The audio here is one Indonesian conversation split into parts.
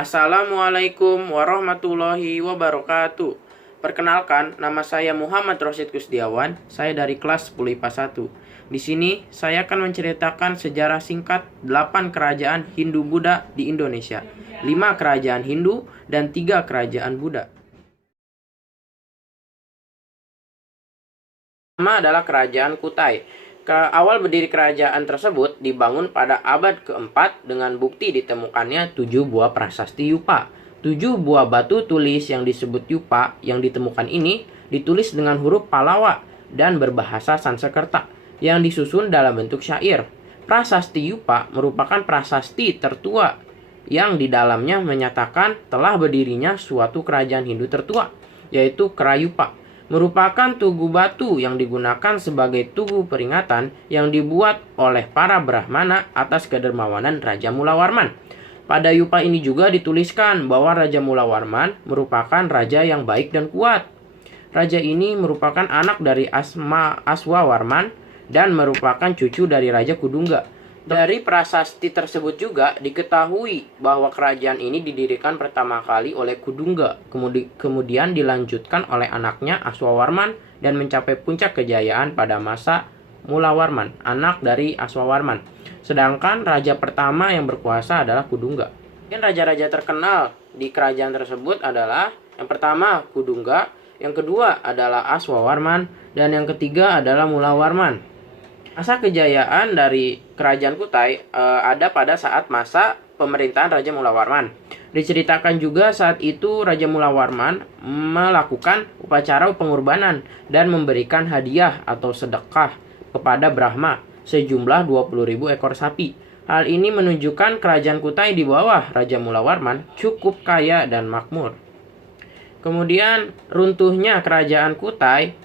Assalamualaikum warahmatullahi wabarakatuh. Perkenalkan, nama saya Muhammad Rosid Kusdiawan. Saya dari kelas 10 IPA 1. Di sini saya akan menceritakan sejarah singkat 8 kerajaan Hindu-Buddha di Indonesia, 5 kerajaan Hindu dan 3 kerajaan Buddha. Pertama adalah Kerajaan Kutai. Awal berdiri kerajaan tersebut dibangun pada abad keempat dengan bukti ditemukannya 7 buah prasasti Yupa. 7 buah batu tulis yang disebut Yupa yang ditemukan ini ditulis dengan huruf Pallava dan berbahasa Sanskerta yang disusun dalam bentuk syair. Prasasti Yupa merupakan prasasti tertua yang di dalamnya menyatakan telah berdirinya suatu kerajaan Hindu tertua, yaitu Kerayupa. Merupakan tugu batu yang digunakan sebagai tugu peringatan yang dibuat oleh para Brahmana atas kedermawanan Raja Mulawarman. Pada Yupa ini juga dituliskan bahwa Raja Mulawarman merupakan raja yang baik dan kuat. Raja ini merupakan anak dari Aswawarman dan merupakan cucu dari Raja Kudungga. Dari prasasti tersebut juga diketahui bahwa kerajaan ini didirikan pertama kali oleh Kudungga, kemudian dilanjutkan oleh anaknya Aswawarman dan mencapai puncak kejayaan pada masa Mulawarman, anak dari Aswawarman. Sedangkan raja pertama yang berkuasa adalah Kudungga. Dan raja-raja terkenal di kerajaan tersebut adalah yang pertama Kudungga, yang kedua adalah Aswawarman, dan yang ketiga adalah Mulawarman. Masa kejayaan dari Kerajaan Kutai ada pada saat masa pemerintahan Raja Mulawarman. Diceritakan juga saat itu Raja Mulawarman melakukan upacara pengorbanan dan memberikan hadiah atau sedekah kepada Brahma sejumlah 20.000 ekor sapi. Hal ini menunjukkan Kerajaan Kutai di bawah Raja Mulawarman cukup kaya dan makmur. Kemudian runtuhnya Kerajaan Kutai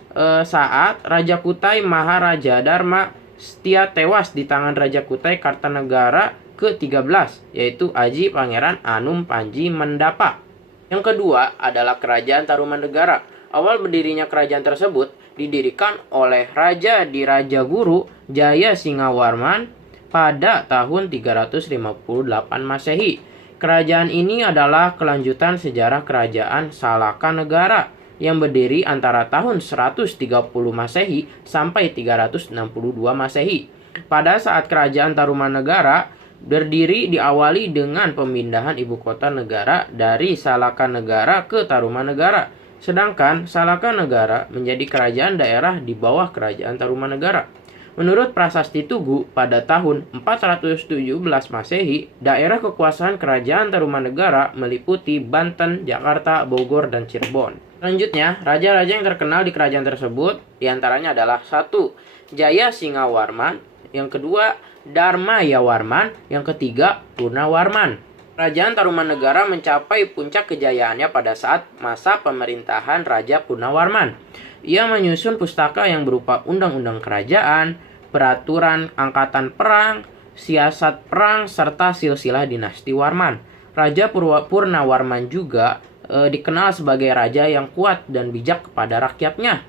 saat Raja Kutai Maharaja Dharma Setia tewas di tangan Raja Kutai Kartanegara ke-13, yaitu Aji Pangeran Anum Panji Mendapa. Yang kedua adalah Kerajaan Tarumanegara. Awal berdirinya kerajaan tersebut didirikan oleh Raja Dirajaguru Jaya Singawarman pada tahun 358 Masehi. Kerajaan ini adalah kelanjutan sejarah Kerajaan Salaka Negara yang berdiri antara tahun 130 Masehi sampai 362 Masehi. Pada saat Kerajaan Tarumanegara berdiri diawali dengan pemindahan ibu kota negara dari Salaka Negara ke Tarumanegara. Sedangkan Salaka Negara menjadi kerajaan daerah di bawah Kerajaan Tarumanegara. Menurut Prasasti Tugu, pada tahun 417 Masehi, daerah kekuasaan Kerajaan Tarumanegara meliputi Banten, Jakarta, Bogor, dan Cirebon. Selanjutnya, raja-raja yang terkenal di kerajaan tersebut diantaranya adalah 1. Jaya Singawarman, yang kedua Dharmayawarman, yang ketiga Purnawarman. Kerajaan Tarumanegara mencapai puncak kejayaannya pada saat masa pemerintahan Raja Purnawarman. Ia menyusun pustaka yang berupa undang-undang kerajaan, peraturan angkatan perang, siasat perang, serta silsilah dinasti Warman. Raja Purnawarman juga dikenal sebagai raja yang kuat dan bijak kepada rakyatnya.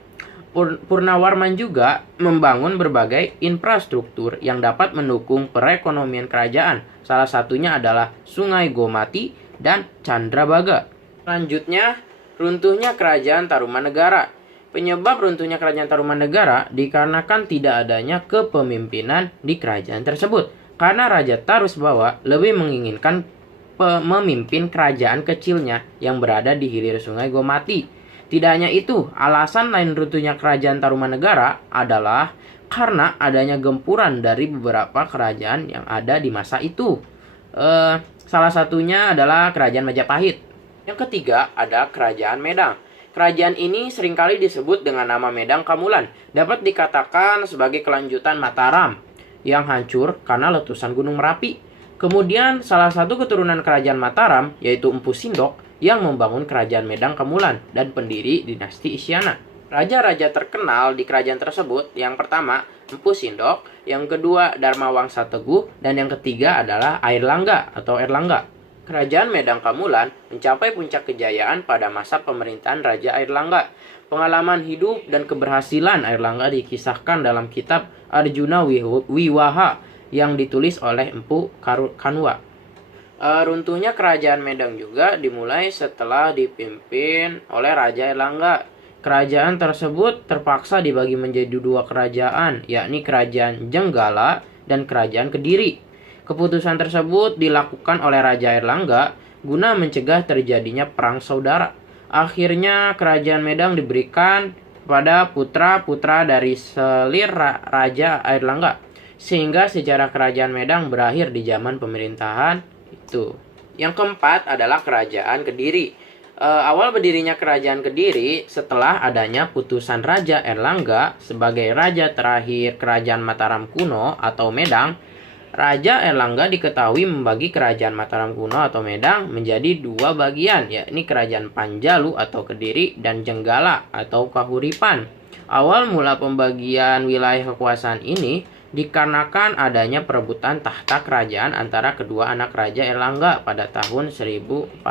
Purnawarman juga membangun berbagai infrastruktur yang dapat mendukung perekonomian kerajaan. Salah satunya adalah Sungai Gomati dan Chandrabaga. Selanjutnya, runtuhnya Kerajaan Tarumanegara. Penyebab runtuhnya Kerajaan Tarumanegara dikarenakan tidak adanya kepemimpinan di kerajaan tersebut. Karena Raja Tarusbawa lebih menginginkan memimpin kerajaan kecilnya yang berada di hilir Sungai Gomati. Tidak hanya itu, alasan lain runtuhnya Kerajaan Tarumanegara adalah karena adanya gempuran dari beberapa kerajaan yang ada di masa itu. Salah satunya adalah Kerajaan Majapahit. Yang ketiga ada Kerajaan Medang. Kerajaan ini seringkali disebut dengan nama Medang Kamulan. Dapat dikatakan sebagai kelanjutan Mataram yang hancur karena letusan Gunung Merapi. Kemudian salah satu keturunan Kerajaan Mataram yaitu Empu Sindok yang membangun Kerajaan Medang Kamulan dan pendiri dinasti Isyana. Raja-raja terkenal di kerajaan tersebut yang pertama Empu Sindok, yang kedua Dharmawangsa Teguh, dan yang ketiga adalah Airlangga atau Erlangga. Kerajaan Medang Kamulan mencapai puncak kejayaan pada masa pemerintahan Raja Airlangga. Pengalaman hidup dan keberhasilan Airlangga dikisahkan dalam kitab Arjuna Wiwaha yang ditulis oleh Empu Kanwa. Runtuhnya kerajaan Medang juga dimulai setelah dipimpin oleh Raja Erlangga. Kerajaan tersebut terpaksa dibagi menjadi dua kerajaan, yakni Kerajaan Jenggala dan Kerajaan Kediri. Keputusan tersebut dilakukan oleh Raja Erlangga guna mencegah terjadinya perang saudara. Akhirnya Kerajaan Medang diberikan kepada putra-putra dari selir Raja Erlangga, sehingga sejarah Kerajaan Medang berakhir di zaman pemerintahan itu. Yang keempat adalah Kerajaan Kediri. Awal berdirinya Kerajaan Kediri setelah adanya putusan Raja Erlangga sebagai raja terakhir Kerajaan Mataram kuno atau Medang. Raja Erlangga diketahui membagi Kerajaan Mataram kuno atau Medang menjadi dua bagian, yakni Kerajaan Panjalu atau Kediri dan Jenggala atau Kahuripan. Awal mula pembagian wilayah kekuasaan ini dikarenakan adanya perebutan tahta kerajaan antara kedua anak Raja Erlangga pada tahun 1042.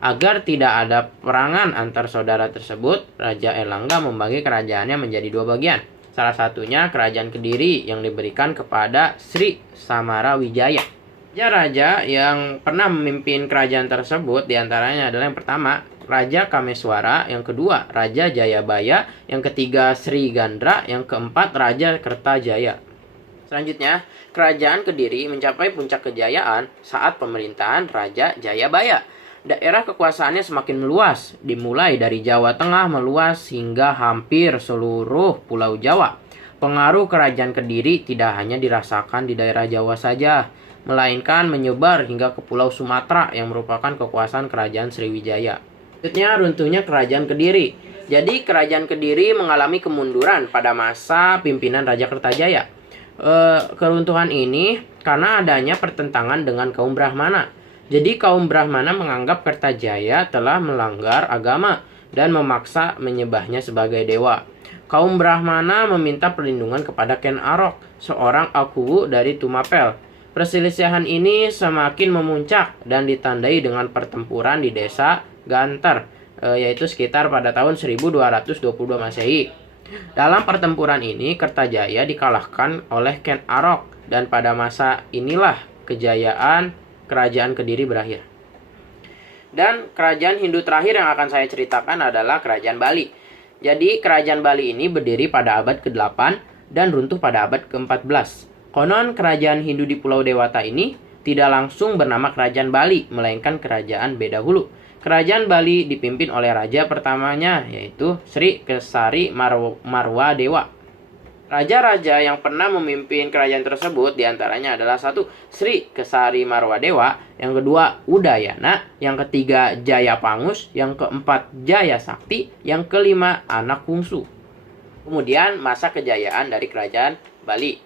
Agar tidak ada perangan antar saudara tersebut, Raja Erlangga membagi kerajaannya menjadi dua bagian. Salah satunya Kerajaan Kediri yang diberikan kepada Sri Samarawijaya. Raja-raja yang pernah memimpin kerajaan tersebut diantaranya adalah yang pertama Raja Kameswara, yang kedua Raja Jayabaya, yang ketiga Sri Gandra, yang keempat Raja Kertajaya. Selanjutnya, Kerajaan Kediri mencapai puncak kejayaan saat pemerintahan Raja Jayabaya. Daerah kekuasaannya semakin meluas, dimulai dari Jawa Tengah meluas hingga hampir seluruh Pulau Jawa. Pengaruh Kerajaan Kediri tidak hanya dirasakan di daerah Jawa saja, melainkan menyebar hingga ke Pulau Sumatera yang merupakan kekuasaan Kerajaan Sriwijaya. Selanjutnya, runtuhnya Kerajaan Kediri. Jadi, Kerajaan Kediri mengalami kemunduran pada masa pimpinan Raja Kertajaya. Keruntuhan ini karena adanya pertentangan dengan kaum Brahmana. Jadi kaum Brahmana menganggap Kertajaya telah melanggar agama dan memaksa menyembahnya sebagai dewa. Kaum Brahmana meminta perlindungan kepada Ken Arok, seorang akuwu dari Tumapel. Perselisihan ini semakin memuncak dan ditandai dengan pertempuran di desa Gantar, yaitu sekitar pada tahun 1222 Masehi. Dalam pertempuran ini, Kertajaya dikalahkan oleh Ken Arok dan pada masa inilah kejayaan Kerajaan Kediri berakhir. Dan kerajaan Hindu terakhir yang akan saya ceritakan adalah Kerajaan Bali. Jadi Kerajaan Bali ini berdiri pada abad ke-8 dan runtuh pada abad ke-14. Konon kerajaan Hindu di Pulau Dewata ini tidak langsung bernama Kerajaan Bali, melainkan Kerajaan Bedahulu. Kerajaan Bali dipimpin oleh raja pertamanya, yaitu Sri Kesari Marwadewa. Raja-raja yang pernah memimpin kerajaan tersebut diantaranya adalah satu Sri Kesari Marwadewa, yang kedua Udayana, yang ketiga Jayapangus, yang keempat Jaya Sakti, yang kelima Anak Kungsu. Kemudian masa kejayaan dari Kerajaan Bali.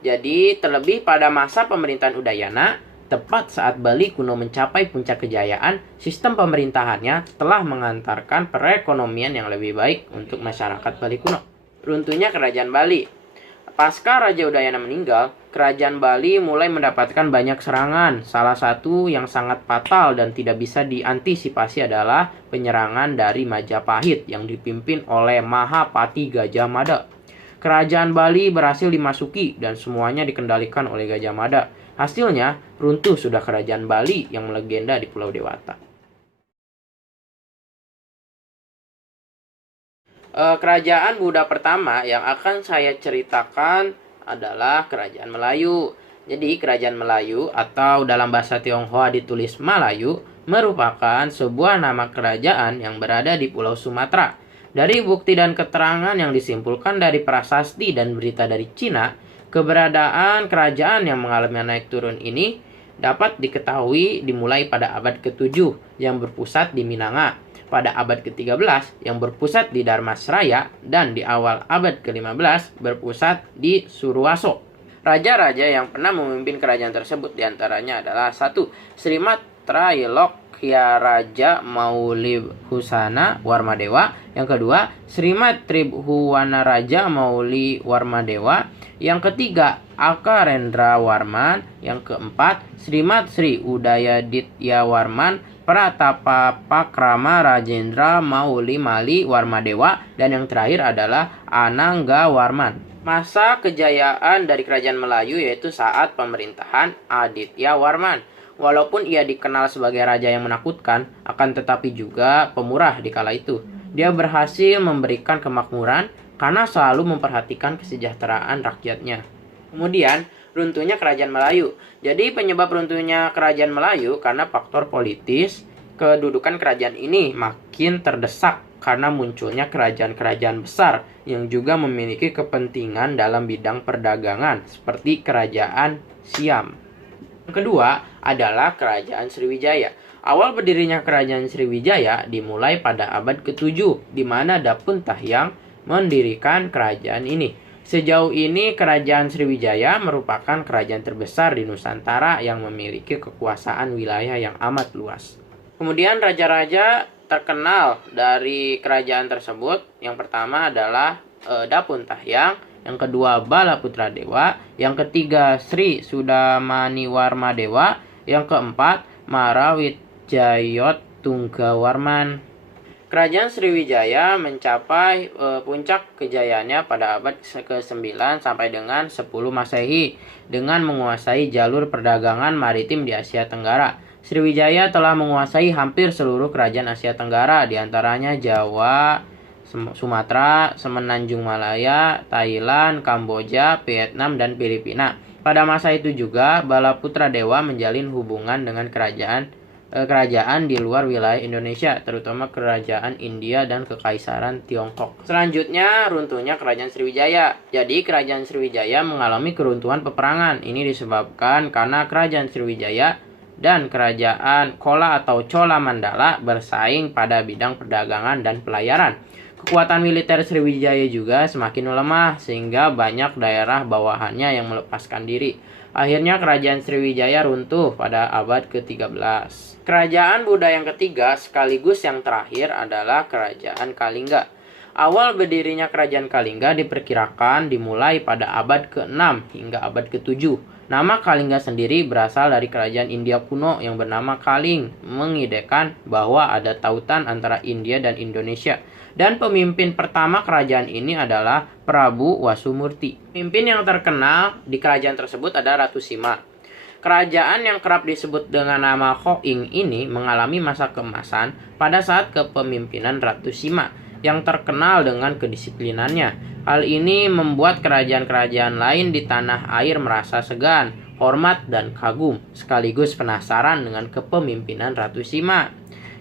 Jadi terlebih pada masa pemerintahan Udayana, tepat saat Bali kuno mencapai puncak kejayaan, sistem pemerintahannya telah mengantarkan perekonomian yang lebih baik untuk masyarakat Bali kuno. Runtuhnya Kerajaan Bali. Pasca Raja Udayana meninggal, Kerajaan Bali mulai mendapatkan banyak serangan. Salah satu yang sangat fatal dan tidak bisa diantisipasi adalah penyerangan dari Majapahit yang dipimpin oleh Mahapati Gajah Mada. Kerajaan Bali berhasil dimasuki dan semuanya dikendalikan oleh Gajah Mada. Hasilnya, runtuh sudah Kerajaan Bali yang melegenda di Pulau Dewata. Kerajaan Buddha pertama yang akan saya ceritakan adalah Kerajaan Melayu. Jadi Kerajaan Melayu atau dalam bahasa Tionghoa ditulis Malayu merupakan sebuah nama kerajaan yang berada di Pulau Sumatera. Dari bukti dan keterangan yang disimpulkan dari prasasti dan berita dari Cina, keberadaan kerajaan yang mengalami naik turun ini dapat diketahui dimulai pada abad ke-7 yang berpusat di Minanga, pada abad ke-13 yang berpusat di Dharmasraya, dan di awal abad ke-15 berpusat di Suruwaso. Raja-raja yang pernah memimpin kerajaan tersebut diantaranya adalah satu Srimat Trailokya Raja Maulihusana Warmadewa, yang kedua Srimat Tribhuwana Raja Mauli Warmadewa, yang ketiga Akarendra Warman, yang keempat Srimat Sri Udayaditya Warman Pratapa Pakrama Rajendra Mauli Mali Warmadewa, dan yang terakhir adalah Anangga Warman. Masa kejayaan dari kerajaan Melayu yaitu saat pemerintahan Aditya Warman. Walaupun ia dikenal sebagai raja yang menakutkan, akan tetapi juga pemurah di kala itu. Dia berhasil memberikan kemakmuran karena selalu memperhatikan kesejahteraan rakyatnya. Kemudian, runtuhnya kerajaan Melayu. Jadi penyebab runtuhnya kerajaan Melayu karena faktor politis, kedudukan kerajaan ini makin terdesak karena munculnya kerajaan-kerajaan besar yang juga memiliki kepentingan dalam bidang perdagangan seperti kerajaan Siam. Yang kedua adalah kerajaan Sriwijaya. Awal berdirinya kerajaan Sriwijaya dimulai pada abad ke-7 di mana Dapun Tahyang mendirikan kerajaan ini. Sejauh ini kerajaan Sriwijaya merupakan kerajaan terbesar di Nusantara yang memiliki kekuasaan wilayah yang amat luas. Kemudian raja-raja terkenal dari kerajaan tersebut, yang pertama adalah Dapun Tahyang, yang kedua Bala Putra Dewa, yang ketiga Sri Sudamaniwarma Dewa, yang keempat Marawijayot Tunggawarman. Kerajaan Sriwijaya mencapai puncak kejayaannya pada abad ke-9 sampai dengan 10 Masehi dengan menguasai jalur perdagangan maritim di Asia Tenggara. Sriwijaya telah menguasai hampir seluruh kerajaan Asia Tenggara, diantaranya Jawa, Sumatera, Semenanjung Malaya, Thailand, Kamboja, Vietnam, dan Filipina. Pada masa itu juga, Bala Putra Dewa menjalin hubungan dengan kerajaan di luar wilayah Indonesia, terutama kerajaan India dan kekaisaran Tiongkok. Selanjutnya, runtuhnya kerajaan Sriwijaya. Jadi, kerajaan Sriwijaya mengalami keruntuhan peperangan. Ini disebabkan karena kerajaan Sriwijaya dan kerajaan Chola atau Chola Mandala bersaing pada bidang perdagangan dan pelayaran. Kekuatan militer Sriwijaya juga semakin melemah sehingga banyak daerah bawahannya yang melepaskan diri. Akhirnya kerajaan Sriwijaya runtuh pada abad ke-13. Kerajaan Buddha yang ketiga sekaligus yang terakhir adalah kerajaan Kalingga. Awal berdirinya kerajaan Kalingga diperkirakan dimulai pada abad ke-6 hingga abad ke-7. Nama Kalingga sendiri berasal dari kerajaan India kuno yang bernama Kaling, mengidekan bahwa ada tautan antara India dan Indonesia. Dan pemimpin pertama kerajaan ini adalah Prabu Wasumurti. Pemimpin yang terkenal di kerajaan tersebut adalah Ratu Sima. Kerajaan yang kerap disebut dengan nama Khoing ini mengalami masa keemasan pada saat kepemimpinan Ratu Sima yang terkenal dengan kedisiplinannya. Hal ini membuat kerajaan-kerajaan lain di tanah air merasa segan, hormat, dan kagum, sekaligus penasaran dengan kepemimpinan Ratu Sima.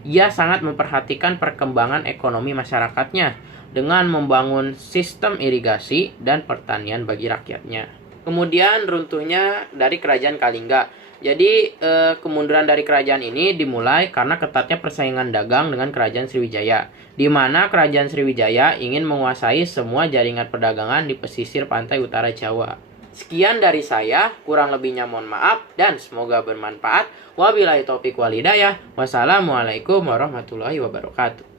Ia sangat memperhatikan perkembangan ekonomi masyarakatnya dengan membangun sistem irigasi dan pertanian bagi rakyatnya. Kemudian runtuhnya dari kerajaan Kalingga. Jadi kemunduran dari kerajaan ini dimulai karena ketatnya persaingan dagang dengan kerajaan Sriwijaya, di mana kerajaan Sriwijaya ingin menguasai semua jaringan perdagangan di pesisir pantai utara Jawa. Sekian dari saya, kurang lebihnya mohon maaf dan semoga bermanfaat. Wabillahi taufiq wal hidayah. Wassalamualaikum warahmatullahi wabarakatuh.